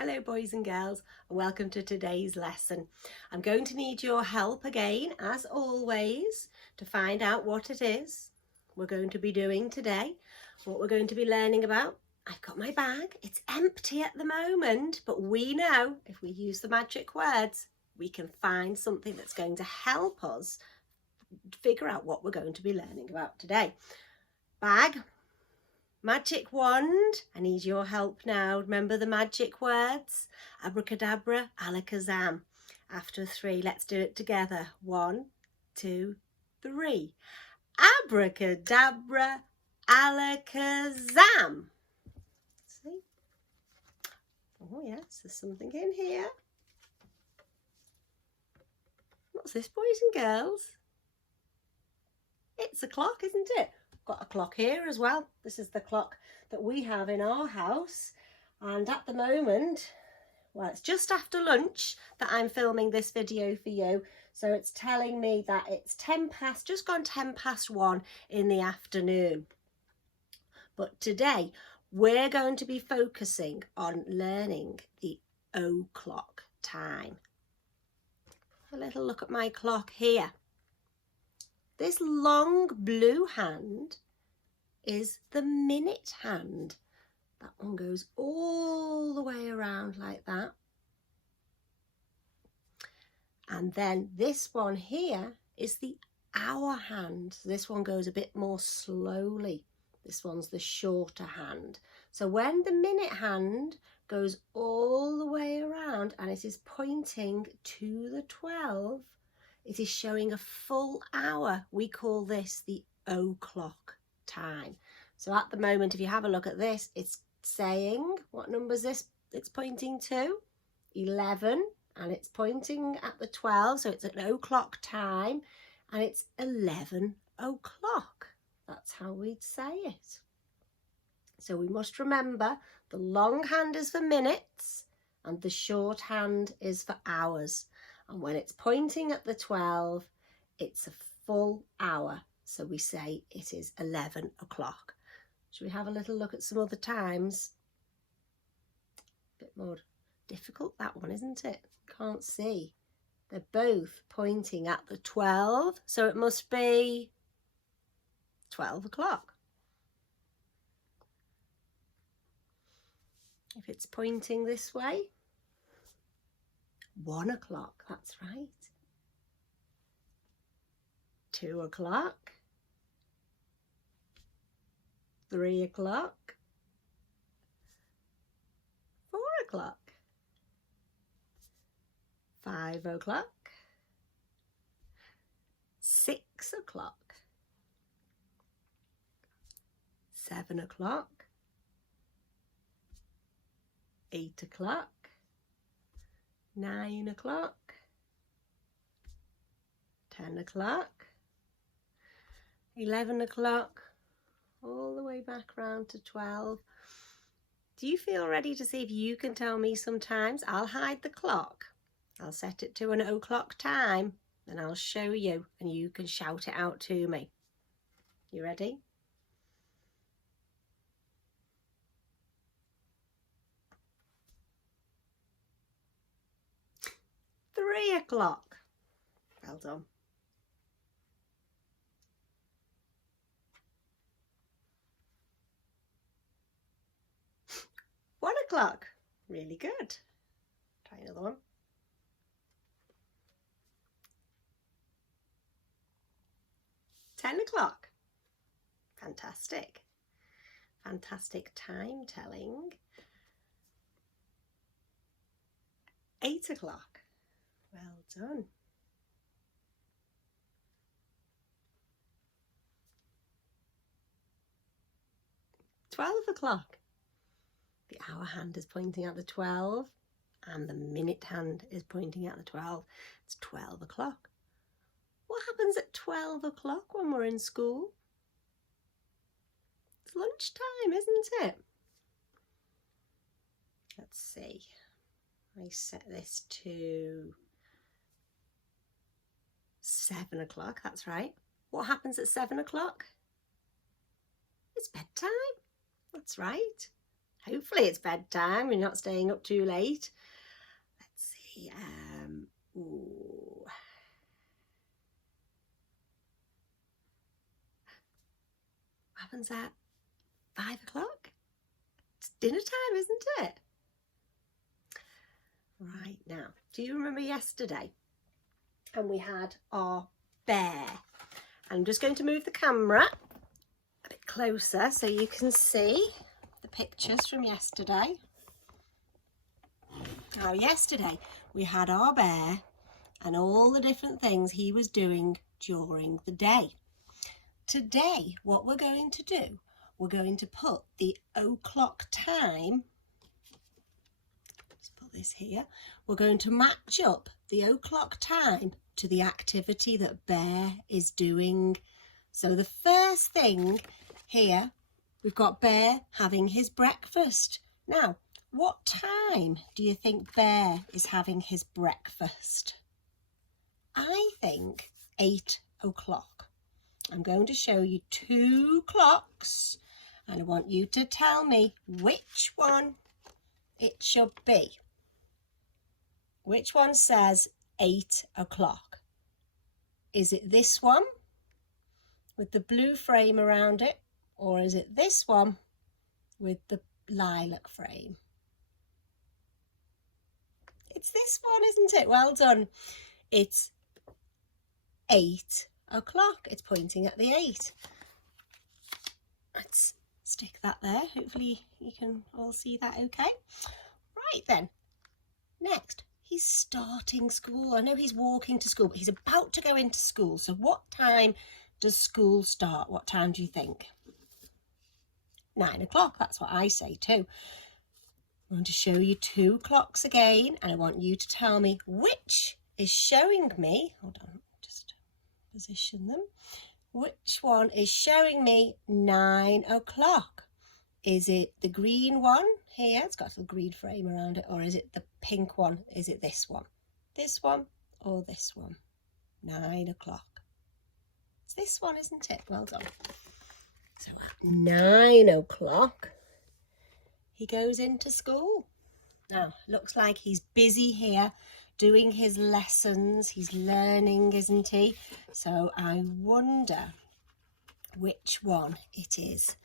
Hello boys and girls, and welcome to today's lesson. I'm going to need your help again, as always, to find out what it is we're going to be doing today, what we're going to be learning about. I've got my bag, it's empty at the moment, but we know if we use the magic words, we can find something that's going to help us figure out what we're going to be learning about today. Bag. Magic wand, I need your help now. Remember the magic words? Abracadabra, alakazam. After 3, let's do it together. 1, 2, 3. Abracadabra, alakazam. See? Oh yes, there's something in here. What's this, boys and girls? It's a clock, isn't it? Got a clock here as well. This is the clock that we have in our house, and at the moment, well, it's just after lunch that I'm filming this video for you, so it's telling me that it's 10 past, just gone 10 past 1 in the afternoon. But today we're going to be focusing on learning the o'clock time. A little look at my clock here. This long blue hand is the minute hand. That one goes all the way around like that. And then this one here is the hour hand. This one goes a bit more slowly. This one's the shorter hand. So when the minute hand goes all the way around and it is pointing to the 12, it is showing a full hour. We call this the o'clock time. So at the moment, if you have a look at this, it's saying, what number is this it's pointing to? 11, and it's pointing at the 12, so it's an o'clock time, and it's 11 o'clock. That's how we'd say it. So we must remember the long hand is for minutes and the short hand is for hours. And when it's pointing at the 12, it's a full hour. So we say it is 11 o'clock. Should we have a little look at some other times? A bit more difficult, that one, isn't it? Can't see. They're both pointing at the 12, so it must be 12 o'clock. If it's pointing this way, 1 o'clock, that's right. 2 o'clock. 3 o'clock. 4 o'clock. 5 o'clock. 6 o'clock. 7 o'clock. 8 o'clock. 9 o'clock. 10 o'clock. 11 o'clock. All the way back round to 12. Do you feel ready to see if you can tell me some times? I'll hide the clock. I'll set it to an o'clock time, and I'll show you, and you can shout it out to me. You ready? Three o'clock. Well done. 1 o'clock. Really good. Try another one. 10 o'clock. Fantastic. Fantastic time telling. 8 o'clock. Well done. 12 o'clock. The hour hand is pointing at the 12 and the minute hand is pointing at the 12. It's 12 o'clock. What happens at 12 o'clock when we're in school? It's lunchtime, isn't it? Let's see. I set this to 7 o'clock, that's right. What happens at 7 o'clock? It's bedtime. That's right. Hopefully it's bedtime. You're not staying up too late. Let's see. Ooh. What happens at 5 o'clock? It's dinner time, isn't it? Right, now, do you remember yesterday? And we had our bear. I'm just going to move the camera a bit closer so you can see the pictures from yesterday. Now, yesterday we had our bear and all the different things he was doing during the day. Today, what we're going to do, we're going to put the o'clock time, let's put this here, we're going to match up the o'clock time to the activity that Bear is doing. So the first thing here, we've got Bear having his breakfast. Now, what time do you think Bear is having his breakfast? I think 8 o'clock. I'm going to show you 2 clocks and I want you to tell me which one it should be. Which one says 8 o'clock? Is it this one with the blue frame around it, or is it this one with the lilac frame? It's this one, isn't it? Well done. It's 8 o'clock. It's pointing at the 8. Let's stick that there. Hopefully you can all see that okay. Right then, next, he's starting school. I know he's walking to school, but he's about to go into school. So what time does school start? What time do you think? 9 o'clock, that's what I say too. I'm going to show you 2 clocks again, and I want you to tell me which is showing me, hold on, just position them. Which one is showing me 9 o'clock? Is it the green one here? It's got a green frame around it. Or is it the pink one? Is it this one? This one or this one? 9 o'clock. It's this one, isn't it? Well done. So at 9 o'clock, he goes into school. Now, looks like he's busy here doing his lessons. He's learning, isn't he? So I wonder which one it is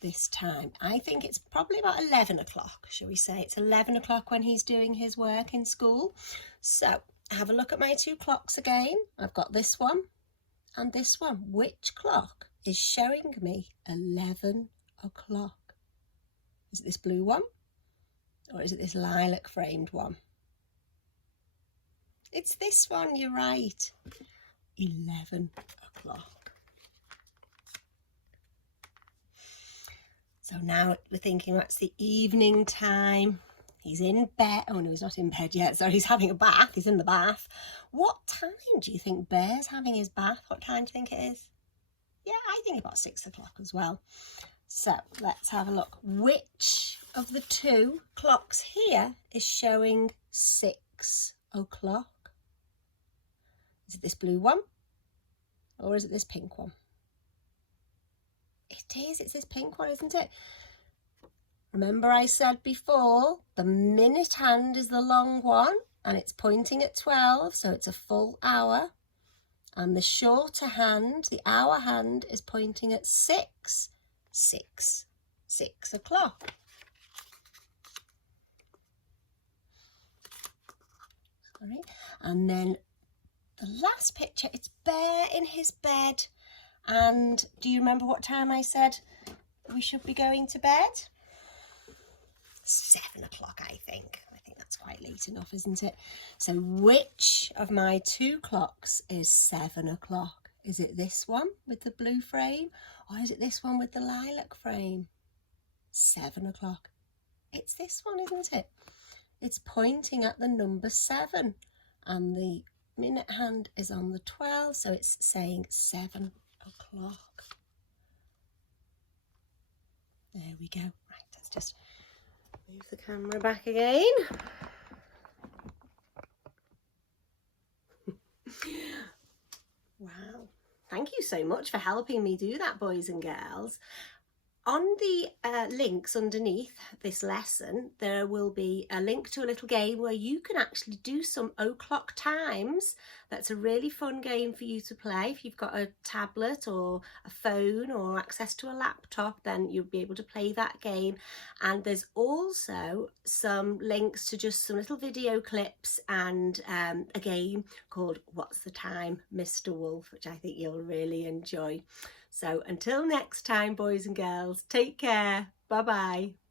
this time. I think it's probably about 11 o'clock. Shall we say it's 11 o'clock when he's doing his work in school? So have a look at my 2 clocks again. I've got this one and this one. Which clock is showing me 11 o'clock? Is it this blue one? Or is it this lilac framed one? It's this one, you're right. 11 o'clock. So now we're thinking that's the evening time. He's in bed. Oh no, he's not in bed yet. Sorry, he's having a bath. He's in the bath. What time do you think Bear's having his bath? What time do you think it is? Yeah, I think about 6 o'clock as well. So let's have a look. Which of the 2 clocks here is showing 6 o'clock? Is it this blue one? Or is it this pink one? It is. It's this pink one, isn't it? Remember I said before, the minute hand is the long one and it's pointing at 12, so it's a full hour. And the shorter hand, the hour hand, is pointing at 6 o'clock. Sorry. And then the last picture, it's Bear in his bed. And do you remember what time I said we should be going to bed? 7 o'clock, I think. I think that's quite late enough, isn't it? So which of my 2 clocks is 7 o'clock? Is it this one with the blue frame? Or is it this one with the lilac frame? 7 o'clock. It's this one, isn't it? It's pointing at the number 7. And the minute hand is on the 12, so it's saying 7 o'clock. There we go. Right, let's just move the camera back again. Wow. Thank you so much for helping me do that, boys and girls. On the links underneath this lesson, there will be a link to a little game where you can actually do some o'clock times. That's a really fun game for you to play. If you've got a tablet or a phone or access to a laptop, then you'll be able to play that game. And there's also some links to just some little video clips and a game called What's the Time, Mr. Wolf, which I think you'll really enjoy. So until next time, boys and girls, take care. Bye-bye.